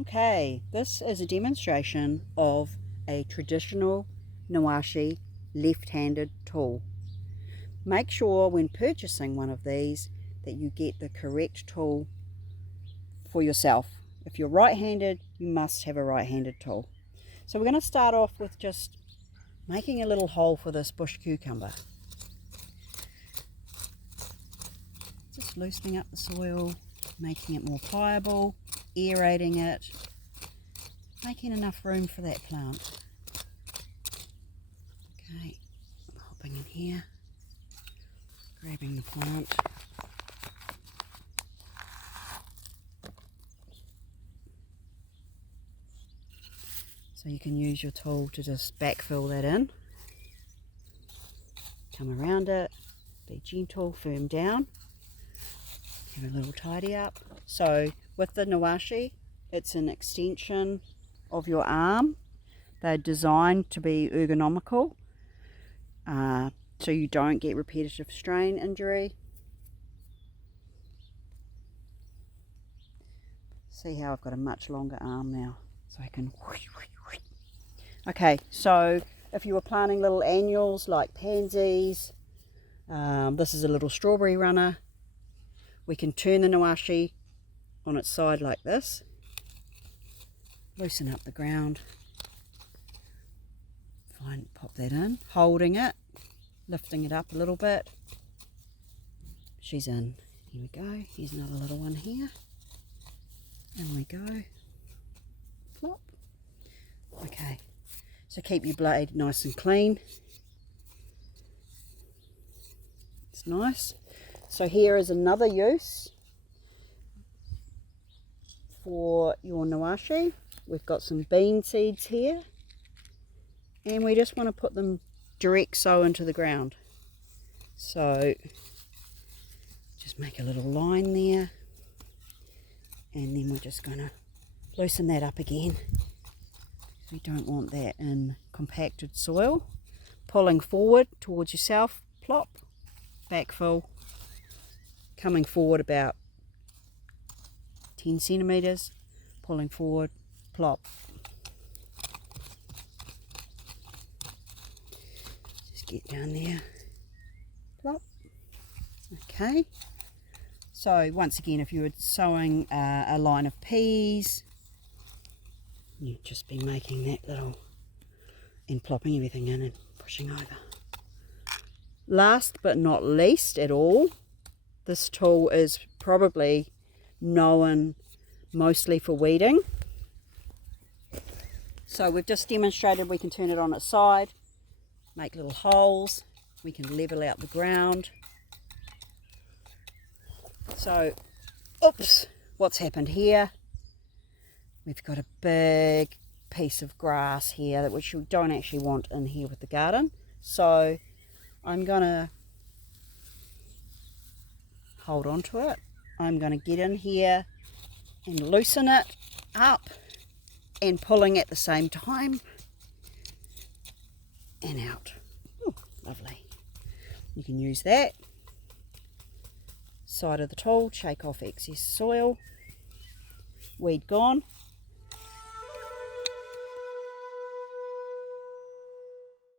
Okay, this is a demonstration of a traditional Niwashi left-handed tool. Make sure when purchasing one of these that you get the correct tool for yourself. If you're right-handed, you must have a right-handed tool. So we're going to start off with just making a little hole for this bush cucumber. Just loosening up the soil, making it more pliable, aerating it, making enough room for that plant. Okay, hopping in here, grabbing the plant. So you can use your tool to just backfill that in. Come around it, be gentle, firm down. Have a little tidy up. So with the Niwashi, it's an extension of your arm. They're designed to be ergonomical, so you don't get repetitive strain injury. See how I've got a much longer arm now, so I can. Okay, so if you were planting little annuals like pansies, this is a little strawberry runner. We can turn the Niwashi on its side like this, loosen up the ground, pop that in, holding it, lifting it up a little bit. She's in. Here we go. Here's another little one here. In we go. Plop. Okay, so keep your blade nice and clean. It's nice. So here is another use for your Niwashi. We've got some bean seeds here, and we just want to put them direct sow into the ground. So just make a little line there, and then we're just going to loosen that up again. We don't want that in compacted soil. Pulling forward towards yourself, plop, backfill. Coming forward about 10 centimetres, pulling forward, plop. Just get down there, plop. Okay, so once again, if you were sowing a line of peas, you'd just be making that little and plopping everything in and pushing over. Last but not least at all, this tool is probably known mostly for weeding. So we've just demonstrated we can turn it on its side, make little holes, we can level out the ground. So, oops, what's happened here? We've got a big piece of grass here which you don't actually want in here with the garden. So I'm going to hold on to it. I'm going to get in here and loosen it up and pulling at the same time and out. Ooh, lovely. You can use that side of the tool, shake off excess soil, weed gone.